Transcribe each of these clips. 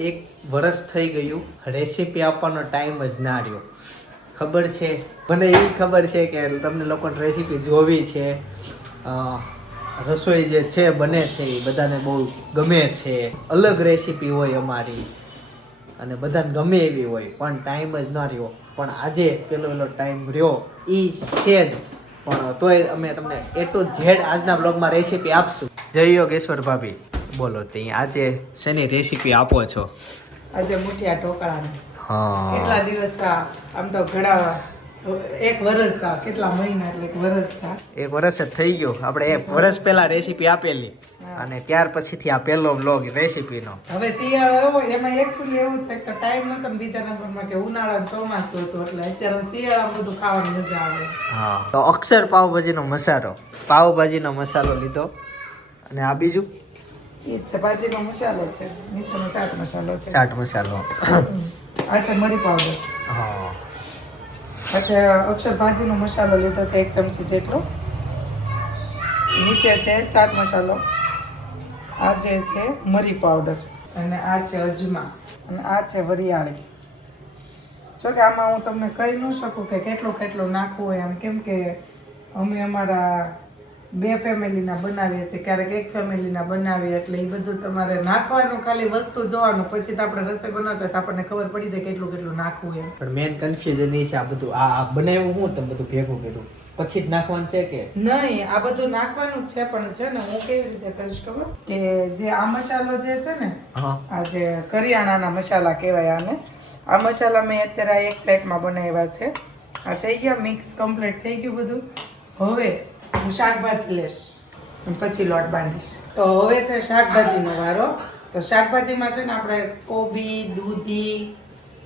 એક વરસ થઈ ગયું. રેસીપી આપવાનો ટાઈમ જ ના રહ્યો. ખબર છે? મને એ ખબર છે કે તમને લોકોને રેસીપી જોવી છે. રસોઈ જે છે, બને છે એ બધાને બહુ ગમે છે. અલગ રેસીપી હોય અમારી. અને બધાને ગમે એવી હોય, પણ ટાઈમ જ ના રહ્યો. પણ આજે પેલો પેલો ટાઈમ રહ્યો. એ છે જ. પણ તોય અમે તમને એ ટુ ઝેડ આજના બ્લોગમાં રેસીપી આપશું. જય યોગેશ્વર ભાભી. બોલો તે આજે શેની રેસીપી આપો છો? આજે મુઠિયા ઢોકળાની. હા. કેટલા દિવસ આમ તો ઘણા એક વર્ષ થા. કેટલા મહિના એટલે એક વર્ષ થા? એક વર્ષ જ થઈ ગયો. આપણે એક વર્ષ પહેલા રેસીપી આપેલી. અને ત્યાર પછીથી આ પહેલો બ્લોગ રેસીપીનો હવે શિયાળો એવો એમાં એકચ્યુઅલી એવું છે કે ટાઈમ નતો બીજા નંબરમાં કે ઉનાળા ચોમાસું હતું એટલે અત્યારે શિયાળામાં બધું ખાવાની મજા આવે. હા. તો અક્ષર પાવભાજીનો મસાલો. પાવભાજીનો મસાલો લીધો. અને આ બીજું? એ છે ભાજીનો મસાલો છે. નીચેનો ચાટ મસાલો છે. ચાટ મસાલો. આ છે મરી પાવડર. હા. પછી અક્ષર ભાજીનો મસાલો લીધો છે એક ચમચી જેટલો. નીચે છે ચાટ મસાલો. આ જે છે મરી પાવડર. અને આ છે અજમા. અને આ છે વરિયાળી. જો કે આમાં હું તમને કહી ન શકું કે કેટલું કેટલું નાખવું હોય આમ કેમ કે અમે અમારા બે ફેમિલીના બનાવીએ છીએ ક્યારેક એક ફેમિલીના બનાવીએ એટલે એ બધું તમારે નાખવાનું ખાલી વસ્તુ જોવાનું પછી તો આપણે રસોઈ બનાવતા તો આપણને ખબર પડી જાય કેટલું કેટલું નાખવું એમ. પણ મેન કન્ફ્યુઝન એ છે આ બધું. આ બનાવ્યું હું તમે બધું ભેગું કર્યું. પછી જ નાખવાનું છે કે? નહીં આ બધું નાખવાનું જ છે પણ છે ને હું કેવી રીતે કરીશ ખબર? કે જે આ મસાલો જે છે ને હા. આ જે કરિયાણાના મસાલા કહેવાય આને આ મસાલા મેં અત્યારે આ એક પ્લેટમાં બનાવ્યા છે. આ થઈ ગયા મિક્સ કમ્પ્લીટ થઈ ગયું બધું. હવે હું શાકભાજી લઈશ. પછી લોટ બાંધીશ. તો હવે છે શાકભાજીનો વારો. તો શાકભાજીમાં છે ને આપણે કોબી, દૂધી,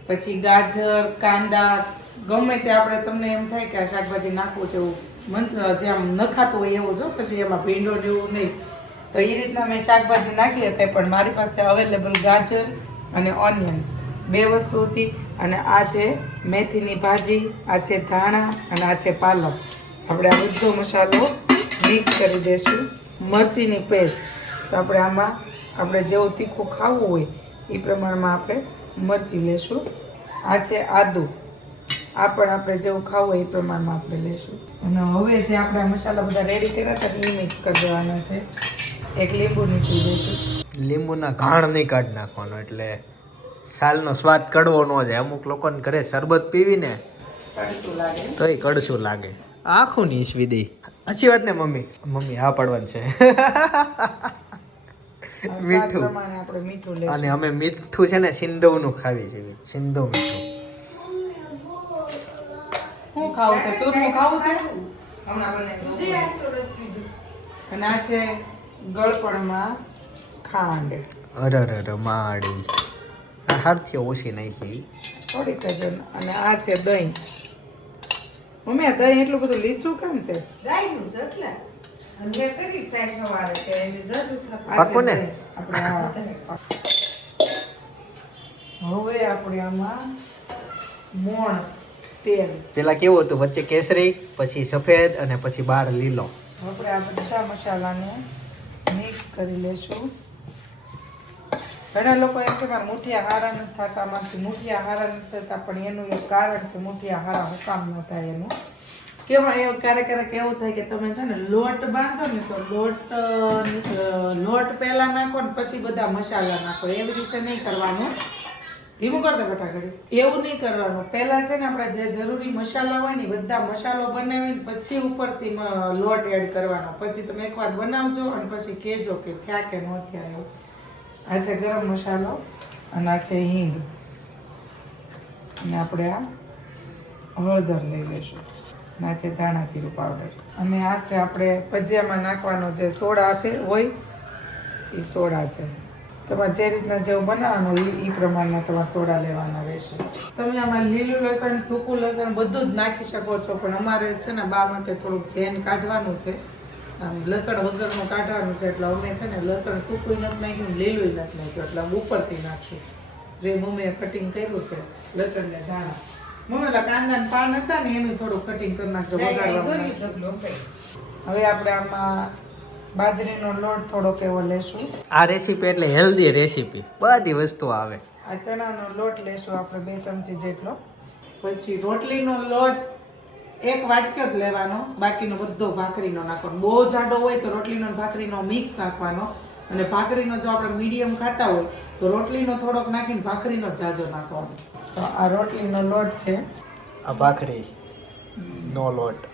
પછી ગાજર, કાંદા, ગમે તે આપણે તમને એમ થાય કે આ શાકભાજી નાખવું છે એવું મન, જે આમ નખાતું હોય એવું જો, પછી એમાં ભીંડો જેવું નહીં. તો એ રીતના મેં શાકભાજી નાખી શકાય પણ મારી પાસે અવેલેબલ ગાજર અને ઓનિયન્સ બે વસ્તુ હતી. અને આ છે મેથીની ભાજી, આ છે ધાણા, અને આ છે પાલક. આપણે આ બધો મસાલો મિક્સ કરી દઈશું. મરચીની પેસ્ટ તો આપણે આમાં આપણે જેવું તીખું ખાવું હોય એ પ્રમાણમાં આપણે મરચી લેશું. આ છે આદું. આ પણ આપણે જેવું ખાવું હોય એ પ્રમાણમાં આપણે લેશું. અને હવે જે આપણે મસાલા બધા રેડી કર્યા હતા એ મિક્સ કરી દેવાના છે. એક લીંબુ નીચી દઈશું. લીંબુના ઘાણ નહીં કાઢી નાખવાનો એટલે સાલનો સ્વાદ કડવો ન જાય અમુક લોકોને ઘરે શરબત પીવીને લાગે. તો એ કડશું લાગે. આખું ની ઈસવી સાચી વાત ને મમ્મી? મમ્મી હા પાડવાનું છે. મીઠું. અને અમે મીઠું છે ને સિંધવનું ખાવી છે સિંધવ મીઠું. શું ખાવું છે? ચૂરમું ખાવું છે? અને આ છે ગળપણમાં ખાંડ. અરે અરે માડી. આ હારથી ઓછી નાખી. થોડીક જ અને આ છે દહીં. મમ્મી આ દહીં એટલું બધું લીચું કેમ છે ગાયનું છે એટલે અને કરી સાઈ સવારે કે એની જરૂર થતી. આ છે પાકું ને? દહીં. આપણે આ હવે આપણે આમાં મોણ તેલ પેલા કેવું હતું વચ્ચે કેસરી પછી સફેદ અને પછી બાર લીલો આપણે આ બધા મસાલાને મિક્સ કરી લેશું ઘણા લોકો એમ કે મારે મુઠિયા હારા નથી થતા, મારાથી મુઠિયા હારા નથી થતા, પણ એનું એક કારણ છે મુઠિયા હારા હુકામ ન થાય એનું. કેવા એવું ક્યારેક ક્યારેક એવું થાય કે તમે છે ને લોટ બાંધો ને તો લોટ લોટ પહેલાં નાખો ને પછી બધા મસાલા નાખો. એવી રીતે નહીં કરવાનું. ધીમું કરતા બેટા એવું નહીં કરવાનું. પહેલાં છે ને આપણે જે જરૂરી મસાલા હોય ને બધા મસાલો બનાવીને પછી ઉપરથી લોટ એડ કરવાનો. પછી તમે એકવાર બનાવજો અને પછી કહેજો કે થયા કે ન થયા એવું. આ છે ગરમ મસાલો અને આ છે હિંગ. અને આપણે આ હળદર લઈ લઈશું. અને આ છે ધાણા જીરું પાવડર અને આ છે આપણે ભજીયામાં નાખવાનો જે સોડા છે, હોય, એ સોડા છે. તમારે જે રીતના જેવું બનાવવાનું એ પ્રમાણના તમારે સોડા લેવાના રહેશે. તમે આમાં લીલું લસણ, સૂકું લસણ બધું જ નાખી શકો છો, પણ અમારે છે ને બા માટે થોડુંક જેન કાઢવાનું છે. આમ લસણ વગરનું કાઢવાનું છે એટલે અમે છે ને લસણ સૂકું નથી નાખ્યું લીલું નથી નાખ્યું એટલે આમ ઉપરથી નાખશું જે મમ્મીએ કટિંગ કર્યું છે લસણ ને ધાણા. મમ્મી એટલે કાંદા પાન હતા ને એનું થોડું કટિંગ કરી નાખજો કઈ. હવે આપણે આમાં બાજરીનો લોટ થોડોક એવો લેશું. આ રેસીપી એટલે હેલ્ધી રેસીપી બધી વસ્તુ આવે. આ ચણાનો લોટ લેશું આપણે બે ચમચી જેટલો. પછી રોટલીનો લોટ એક વાટક્યો જ લેવાનો બાકીનો બધો ભાખરીનો નાખવાનો. બહુ જાડો હોય તો રોટલીનો ભાખરીનો મિક્સ નાખવાનો. અને ભાખરીનો જો આપણે મીડિયમ ખાતા હોય તો રોટલીનો થોડોક નાખીને ભાખરીનો જાજો નાખવાનો. તો આ રોટલીનો લોટ છે. આ ભાખરી નો લોટ.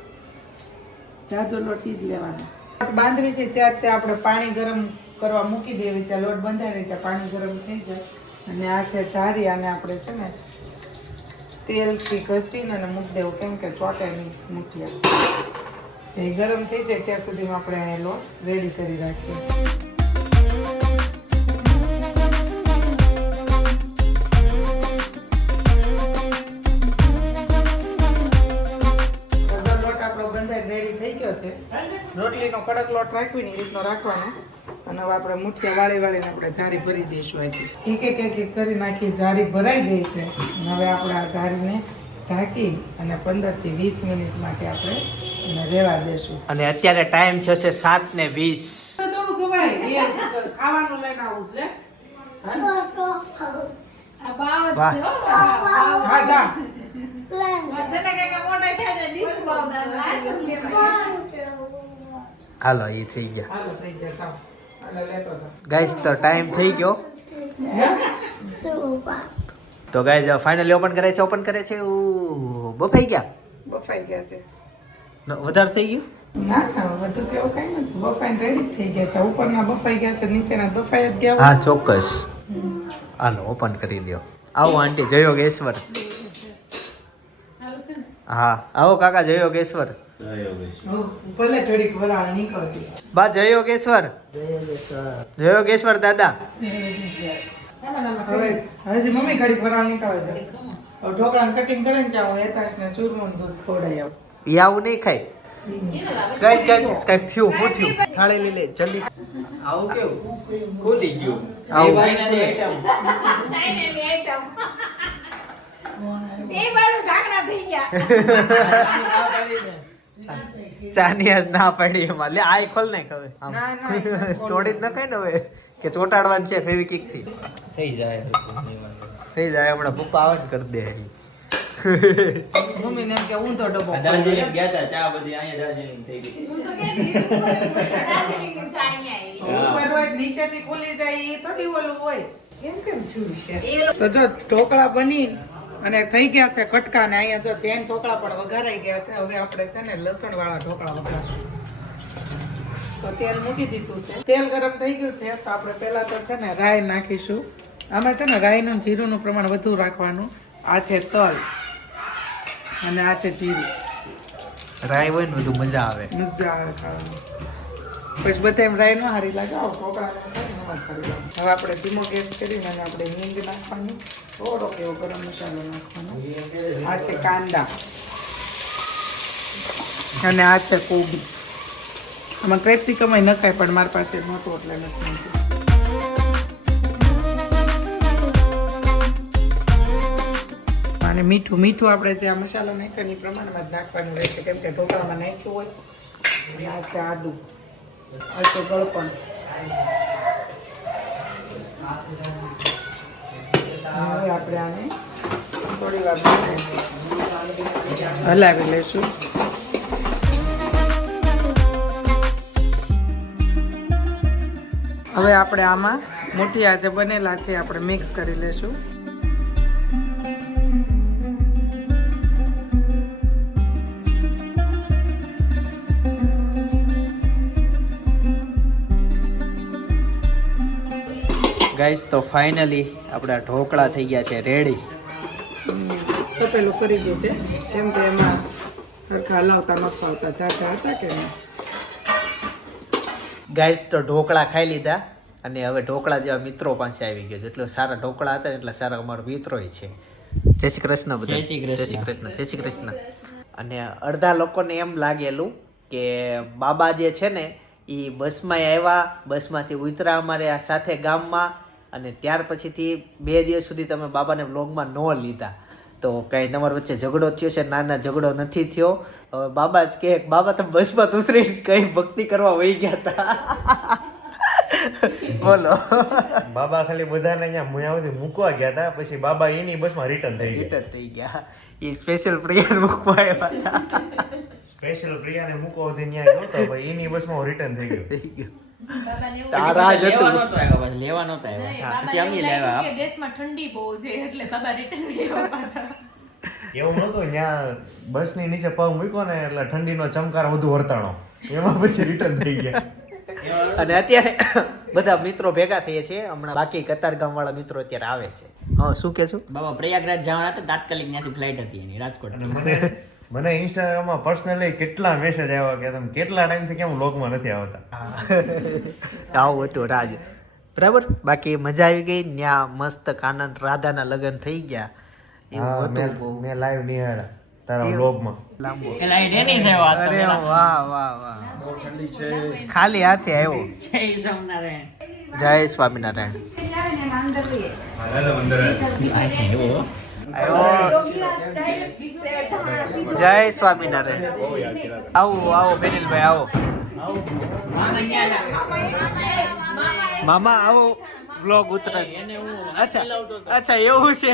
જાજો લોટ જ લેવાનો. લોટ બાંધવી છે ત્યાં જ તે આપણે પાણી ગરમ કરવા મૂકી દેવી. ત્યાં લોટ બંધાવી ત્યાં પાણી ગરમ થઈ જાય. અને આ છે સારી આને આપણે છે ને તેલથી ઘસીને અને મૂકી દેવું, કેમ કે ચોટે મૂકીએ એ ગરમ થઈ જાય ત્યાં સુધીમાં આપણે એ લોટ રેડી કરી રાખીએ. રેડી થઈ ગયો છે. રોટલીનો કડક લોટ રાખવી ને એ રીતનો રાખવાનો. અને હવે આપણે મુઠિયા વાળી વાળીને આપણે જારી ભરી દઈશું અહીંથી એક એક એક એક કરી નાખી જારી ભરાઈ ગઈ છે. અને હવે આપણે આ જારીને ઢાંકી અને પંદરથી વીસ મિનિટ માટે આપણે એને રહેવા દેશું. અને અત્યારે ટાઈમ થશે સાત ને વીસ. થોડું ખવાય. ખાવાનું લઈને આવું છે વાહ. હાલો એ થઈ ગયા. હાલો થઈ ગાઈસ તો ટાઈમ થઈ ગયો. તો ગાઈસ ફાઇનલી ઓપન કરે છે ઓપન કરે છે? ઉ, બફાઈ ગયા? બફાઈ ગયા છે. ન- વધારે થઈ ગયું? ના ના બધું કેવું કઈ નથી. બફાઈને રેડી થઈ ગયા છે. ઉપરના બફાઈ ગયા છે નીચેના બફાઈ જ ગયા હા ચોક્કસ. હાલો ઓપન કરી દો આવો આંટી જયોગેશ્વર યોગેશ્વર હા આવો કાકા જય હો, બા જય યોગેશ્વર. જય યોગેશ્વર દાદા. હવે હજી મમ્મી ઘડીક વરાળ નીકળે છે. હવે કટિંગ કરે ત્યાં હું એતાશને ચૂરમાનું દૂધ ખવડાવી આવું. એ આવું નહીં ખાય. ગાઈસ ગાઈસ કંઈક થયું શું થયું. થાળી લઈ લે જલ્દી. આવું કેવું? ખોલી ગયું. આવું. એ ભાઈનાની આઈટમ. ના પાડી દે. ચાની આજ ના પડી એમાં. લે આ ખોલ ને હવે. તોડી જ ન કઈ ને હવે. કે ચોટાડવાનું છે ફેવિકિકથી. થઈ જાય થઈ જાય હમણાં પપ્પા આવે ને કરી દે મમ્મી ને કે ઊંધો ડબ્બો આ દાર્જિલિંગ ગયા હતા ચા બધી અહીંયા દાર્જિલિંગ થઈ ગઈ. હું તો કે દાર્જિલિંગની ચા અહીંયા આવી. ઉપર હોય નીચેથી ખુલી જાય એ થોડી ઓલું હોય. કેમ કેમ થયું છે? તો જો ઢોકળા બની અને થઈ ગયા છે કટકા ને અહીંયા જો ચેન ઢોકળા પણ વઘારાઈ ગયા છે. હવે આપણે છે ને લસણ વાળા ઢોકળા વઘારશું. તો તેલ મૂકી દીધું છે. તેલ ગરમ થઈ ગયું છે તો આપણે પહેલાં તો છે ને રાઈ નાખીશું. આમાં છે ને રાઈનું જીરુંનું પ્રમાણ વધુ રાખવાનું. આ છે તલ અને આ છે જીરું. રાઈ હોય ને બધું મજા આવે. મજા આવે ખાવાની. પછી બધા એમ રાઈ ન હારી લાગે. આવો ખાઈને એમ. હવે આપણે ધીમો ગેસ કરીને અને આપણે હિંગ નાખવાની. થોડોક એવો ગરમ મસાલો નાખવાનો. આ છે કાંદા. અને આ છે કોબી. આમાં કેપ્સિકમ નખાય, પણ મારી પાસે નહોતું એટલે નથી નાખ્યું. અને મીઠું મીઠું આપણે જે આ મસાલો નાખ્યો એ પ્રમાણમાં જ નાખવાનું રહેશે. કેમ કે ઢોકળામાં નાખ્યું હોય. આ છે આદુ. આ છે ગળપણ. હવે આપણે થોડી વાર હલાવી લઈશું. હવે આપણે આમાં મોટી આજે બનેલા છે, આપણે મિક્સ કરી લઈશું. ગાઈસ તો ફાઇનલી આપણા ઢોકળા થઈ ગયા છે રેડી. તપેલું કરી દે છે. કેમ કે એમાં સરખા હલાવતા ન ફાવતા ચાચા હતા કે ગાઈસ તો ઢોકળા ખાઈ લીધા અને હવે ઢોકળા જેવા મિત્રો પાસે આવી ગયો એટલો સારા ઢોકળા હતા એટલા સારા અમારા મિત્રો છે. જય શ્રી કૃષ્ણ બધા. જય શ્રી કૃષ્ણ. જય શ્રી કૃષ્ણ. જય શ્રી કૃષ્ણ. અને અડધા લોકોને એમ લાગેલું કે બાબા જે છે ને એ બસમાં આવ્યા. બસમાંથી ઉતરા અમારે આ સાથે ગામમાં. અને ત્યાર પછીથી બે દિવસ સુધી તમે બાબાને બ્લોગમાં ન લીધા. તો કંઈ તમારા વચ્ચે ઝઘડો થયો છે? ના ના ઝઘડો નથી થયો. હવે બાબા જ કે બાબા તો બસમાં ઉતરી કઈ ભક્તિ કરવા વહી ગયા હતા બોલો. બાબા ખાલી બધાને અહીંયા મુયા સુધી મૂકવા ગયા હતા પછી બાબા એની બસમાં રિટર્ન થઈ રિટર્ન થઈ ગયા. એ સ્પેશિયલ પ્રેયર મૂકવા આવ્યા હતા સ્પેશિયલ પ્રિયાને મૂકવા સુધી ત્યાં ગયો તો ભાઈ એની બસમાં રિટર્ન થઈ ગયો. થઈ ગયું. તારા જ હતું નહોતો આવ્યો. પાછો, લેવા નહોતો આવ્યો. પછી અમે લેવા કે દેશમાં ઠંડી બહુ છે એટલે બાબા રિટર્ન લેવા પાછા. એવું નહોતું ત્યાં બસની નીચે પગ મૂક્યો ને એટલે ઠંડીનો ચમકાર વધુ વર્તાણો. એમાં પછી રિટર્ન થઈ ગયા. અને અત્યારે બધા મિત્રો ભેગા થઈએ છીએ. હમણાં બાકી કતારગામ વાળા મિત્રો અત્યારે આવે છે. હા શું કે છું? બાબા પ્રયાગરાજ જવાના હતા તાત્કાલિક ત્યાંથી ફ્લાઇટ હતી એની રાજકોટ અને મને મને ઇન્સ્ટાગ્રામમાં પર્સનલી કેટલા મેસેજ આવ્યા કે તમે કેટલા ટાઈમથી કેમ લોકમાં નથી આવતા? આવું હતું રાજ. બરાબર? બાકી મજા આવી ગઈ. ત્યાં મસ્ત કાનન રાધાના લગ્ન થઈ ગયા. એવું હતું મેં- લાઈવ નિહાળ્યા તારા વ્લોગમાં લાંબો. અરે. વાહ વાહ વાહ. ખાલી હાથે આવ્યો. જય સ્વામિનારાયણ. જય સ્વામિનારાયણ. આવો આવો બેનિલભાઈ આવો. મામા આવો. બ્લોગ ઉતરે છે. અચ્છા અચ્છા એવું છે.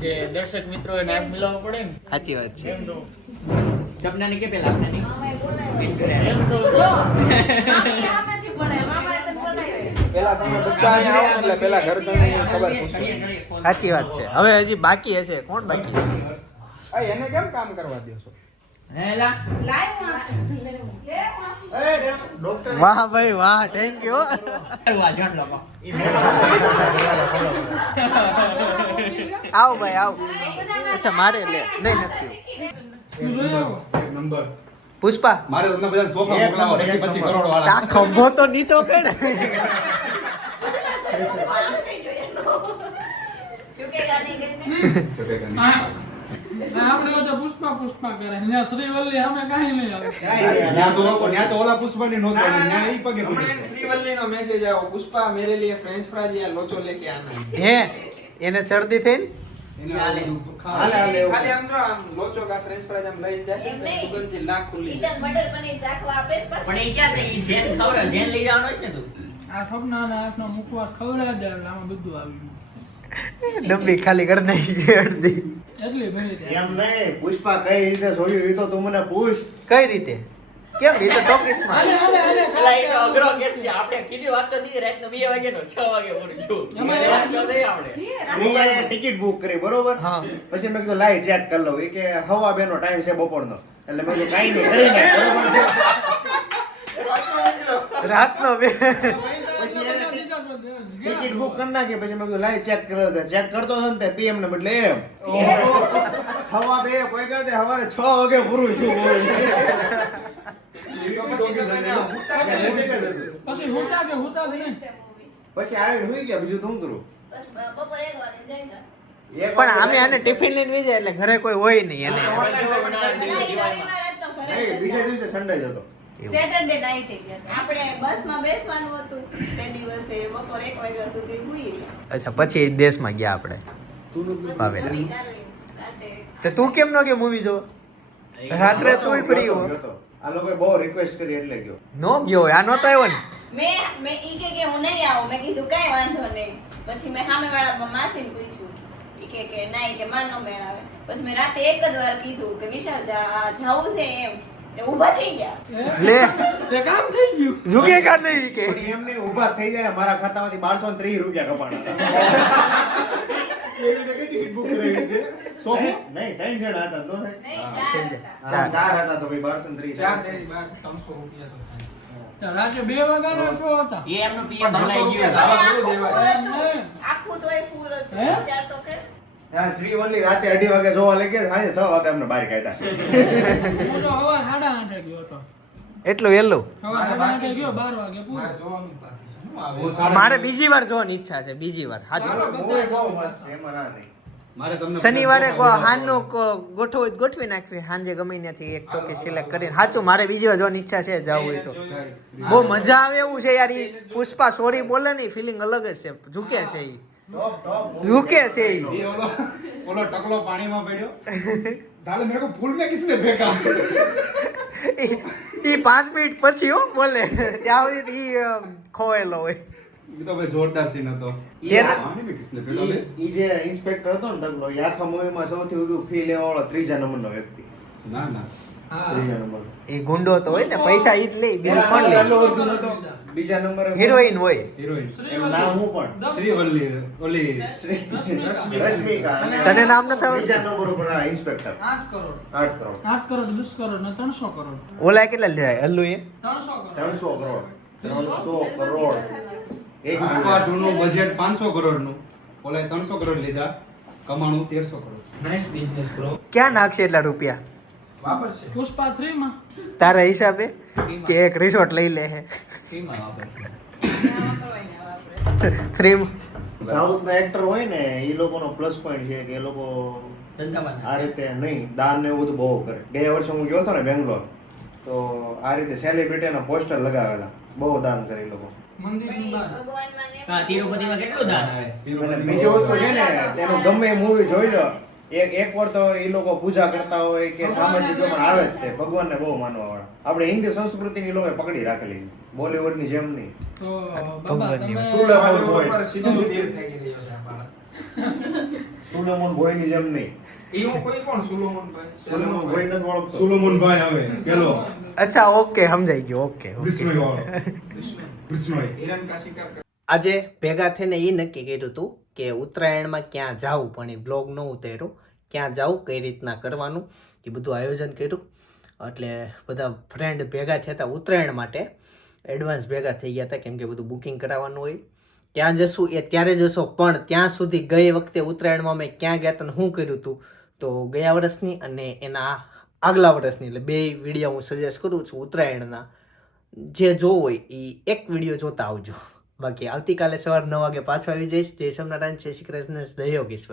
જે દર્શક મિત્રો એને આપ મિલાવવો પડે ને. સાચી વાત છે. જપનાની કે પેલા આપનાની? સામેથી બોલાય, મામાએ ખબર બોલાવ્યો. સાચી વાત છે. હવે હજી બાકી હશે. કોણ બાકી? છે એને કેમ કામ કરવા દો છો? વાહ ભાઈ વાહ. Thank you. આવો ભાઈ આવો. અચ્છા મારે લે. નહીં નથી. નંબર. પુષ્પા. મારે તમને બધા સોફા મોકલાવો પછી પછી કરોડ વાળા આ ખંભો તો નીચો કે ને પુષ્પા પુષ્પા કરે. ત્યાં શ્રીવલ્લી અમે કાંઈ નહીં તો ઓલા પુષ્પા ની નોંધ મેસેજ આવ્યો. પુષ્પા મેરે લીએ ફ્રેન્ચ ફ્રાઈઝ લોચો લેકે આના. હે એને શરદી થઈને ડબ્બી ખાલી કરી નાખી અડધી. પુષ્પા કઈ રીતે જોયું એ તો તું મને પૂછ. કઈ રીતે? કેમ? એ તો ટોકીસમાં પેલા એ તો અઘરો કેસ છે. આપણે કીધી વાત તો સીધી રાતનો બે વાગ્યાનો છ વાગે પૂરું છું એમાં એ વાત તો થઈ આપણે મેં ટિકિટ બુક કરી બરોબર? હા. પછી મેં કીધું લાઈ ચેક કરી લઉં. એ કે હવા બેનો ટાઈમ છે બપોરનો. એટલે મેં કીધું કાંઈ નહીં કરી નાખ. બરોબર? રાતનો બે ટિકિટ બુક કરી નાખી પછી મેં કીધું લાઈ ચેક કરો ચેક કરતો હતો ને તે પીએમ ને બદલે એમ. હવા બે કોઈ કહે હવારે છ વાગે પૂરું થયું હોય. પછી હુતા કે હુતા નહીં પછી આવીને હુઈ ગયા બીજું શું કરું? બસ એક વાગે જાય પણ અમે આમે આને ટિફિન લઈને વહી એટલે ઘરે કોઈ હોય નહીં એને. બીજા દિવસે સન્ડે જ ગયા હતા. આપણે બસમાં બેસવાનું હતું. તે દિવસે બપોરે 1 વાગ્યા સુધી હુઈ અચ્છા પછી દેશમાં ગયા આપણે. પાવેલા. તો તું કેમ નો કે મૂવી જો રાત્રે તું. ફ્રી ગયો હો. આ લોકોએ બહુ રિક્વેસ્ટ કરી એટલે ગયો. નો ગયો આ નતો આવ્યો ને? મે મે ઈ કે કે હું નહીં આવું. મેં કીધું કઈ વાંધો નહીં. પછી મેં સામેવાળા માસીને પૂછ્યું. ઈ કે કે ના ઈ કે માનો નો મેળ આવે. પછી મેં રાતે એક જ વાર કીધું કે વિશાલ જા જાવું છે એમ. ઊભા થઈ ગયા. લે. તે કામ થઈ ગયું. ઝુકે કા નહીં કે? એમને ઊભા થઈ જાય મારા ખાતામાંથી બારસો ને ત્રીસ રૂપિયા કપાણા એવી રીતે ટિકિટ બુક કરાવી હતી? નહીં, નહીં, ત્રણ જણા હતા તો. નહીં ચાર ચાર. હતા. તો ભાઈ બારસો ને ત્રીસ ચાર ડેરી બાર ત્રણસો રૂપિયા તો થાય. બે વાગ્યાનો શો હતા? એ એમનો પીએમ ગયો આખું. હતું. વિચાર તો. હા શ્રીવલ્લી રાતે અઢી વાગે જોવા લાગ્યા સાંજે છ વાગે અમને બહાર કાઢ્યા હું તો સવાર સાડા આઠે ગયો હતો એટલું વહેલું મારે જોવાનું જ બાકી છે શું આવે? મારે બીજી વાર જોવાની ઈચ્છા છે બીજી વાર હાચું મૂવી બહુ મસ્ત છે એમાં ના નહીં મારે તમને શનિવારે કો ગોઠવો ગોઠવી નાખવી સાંજે ગમે ત્યાંથી એક ટોકી સિલેક્ટ કરીને સાચું મારે બીજી વાર જોવાની ઈચ્છા છે જવું હોય તો બહુ મજા આવે એવું છે યાર પુષ્પા સોરી બોલે ને ફિલિંગ અલગ જ છે ઝૂકે છે ટોપ રૂકે છે ઓલો ટકલો પાણીમાં પડ્યો. દાલે મેરે કો ભૂલ મે કિસને ફેંકા એ પાંચ મિનિટ પછી હો બોલે. ત્યાં સુધી એ ખોયેલો હોય. એ તો ભાઈ જોરદાર સીન હતો. એ જે ઇન્સ્પેક્ટ કરતો ને ટકલો એ મૂવીમાં સૌથી વધુ ફી લેવાળો ત્રીજા નંબરનો વ્યક્તિ. ના ના. એ ગુંડો તો હોય ને પૈસા ઈ જ લે બીજું કોણ લે? અર્જુન હતો. બીજા નંબર હિરોઈન હોય. હિરોઈન એનું નામ હું પણ? શ્રીવલ્લી ઓલી રશ્મિકા. તને નામ ન આવડતું? બીજા નંબર ઉપર આ ઇન્સ્પેક્ટર. 8 કરોડ. 8 કરોડ. 8 કરોડ દસ કરોડ ને ત્રણસો કરોડ. ઓલા કેટલા લીધા અલ્લુ એ ત્રણસો કરોડ. ત્રણસો કરોડ. ત્રણસો કરોડ. એક પુષ્પા નું બજેટ પાંચસો કરોડનું ઓલા ત્રણસો કરોડ લીધા. કમાણું 1300 કરોડ. નાઈસ બિઝનેસ બ્રો ક્યાં નાખશે એટલા રૂપિયા? વાપરશે? પુષ્પા 3 માં તારા હિસાબે? કે એક રિસોર્ટ લઈ લે હે. ફીમાં વાપરશે. થ્રી સાઉથ ના એક્ટર હોય ને એ લોકોનો પ્લસ પોઈન્ટ છે કે એ લોકો આ રીતે નહીં દાન ને એવું બધું બહુ કરે. બે વર્ષે હું ગયો હતો ને બેંગ્લોર તો આ રીતે સેલિબ્રિટીના પોસ્ટર લગાવેલા. બહુ દાન કરે એ લોકો. ભગવાનમાં ને કેટલું દાન આવે? બીજી વસ્તુ છે ને તેનું ગમે એ મૂવી જોઈ લો. એક એક વાર તો એ લોકો પૂજા કરતા હોય કે સામાજિક પણ આવે જ તે ભગવાનને બહુ માનવા વાળા. આપણે હિન્દી સંસ્કૃતિની ની લોકોએ પકડી રાખેલી. બોલિવૂડની જેમ નહીં. તો. સુલેમોન ભોયની જેમ નહીં? સુલેમોન ભાઈ? આવે પેલો. અચ્છા ઓકે સમજાઈ ગયો ઓકે આજે ભેગા થઈને એ નક્કી કર્યું હતું કે ઉત્તરાયણમાં ક્યાં જાવું પણ એ બ્લોગ ન ઉતાર્યો. ક્યાં જાવું કઈ રીતના કરવાનું, એ બધું આયોજન કર્યું. એટલે બધા ફ્રેન્ડ ભેગા થયા હતા ઉત્તરાયણ માટે. એડવાન્સ ભેગા થઈ ગયા હતા, કેમ કે બધું બુકિંગ કરાવવાનું હોય. ત્યાં જશું એ ત્યારે જશો પણ ત્યાં સુધી ગઈ વખતે ઉત્તરાયણમાં મેં ક્યાં ગયા હતા શું કર્યું હતું, તો ગયા વર્ષની અને એના આગલા વર્ષની, એટલે બે વીડિયો હું સજેસ્ટ કરું છું ઉત્તરાયણના. જે જોવો હોય એ એક વીડિયો જોતા આવજો. બાકી આવતીકાલે સવાર નવ વાગે પાછો આવી જઈશ. જય સોમનારાયણ, જય શ્રી કૃષ્ણ, જય યોગેશ્વર.